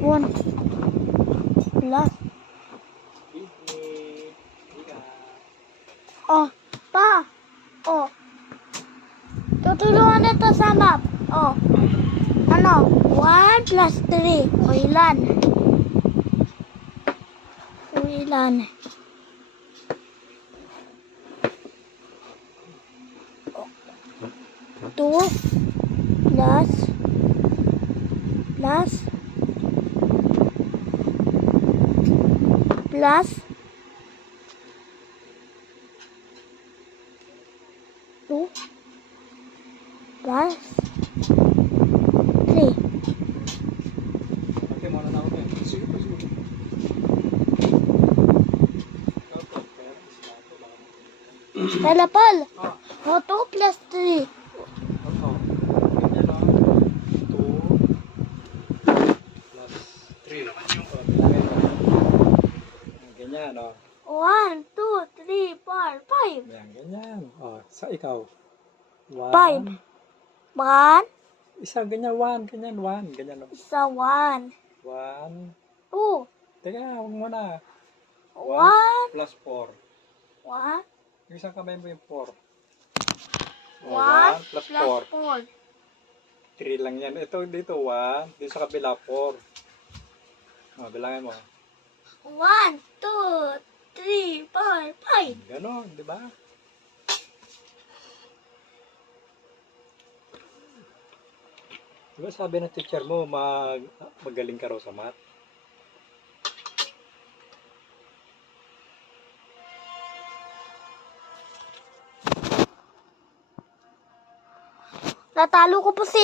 One. Plus. Oh, pa. Oh. Tutulungan ito sa map. Oh. Ano? 1 plus 3. O ilan? O ilan? Two plus two plus 3. Okay, muna na ako. Sige. Talapal. O 2 plus 3. Ganyan o. 2 plus 3. Ganyan o. 1, 2, 3, 4, 5. Ganyan. O, sa ikaw. 5. 1. Isa, ganyan, 1. Ganyan, 1. Ganyan o. Isa 1. 1. 2. Teka, huwag muna. 1. Plus 4. 1. Yung isang kamay mo yung 4. 1 plus plus 4. 4. 3 lang yan. Ito dito 1. Dito sa kabila 4. O, bilangin mo. 1, 2, 3, 4, 5. Ganon, di ba? Di ba sabi ng teacher mo, magaling ka raw sa math? Natalo ko po si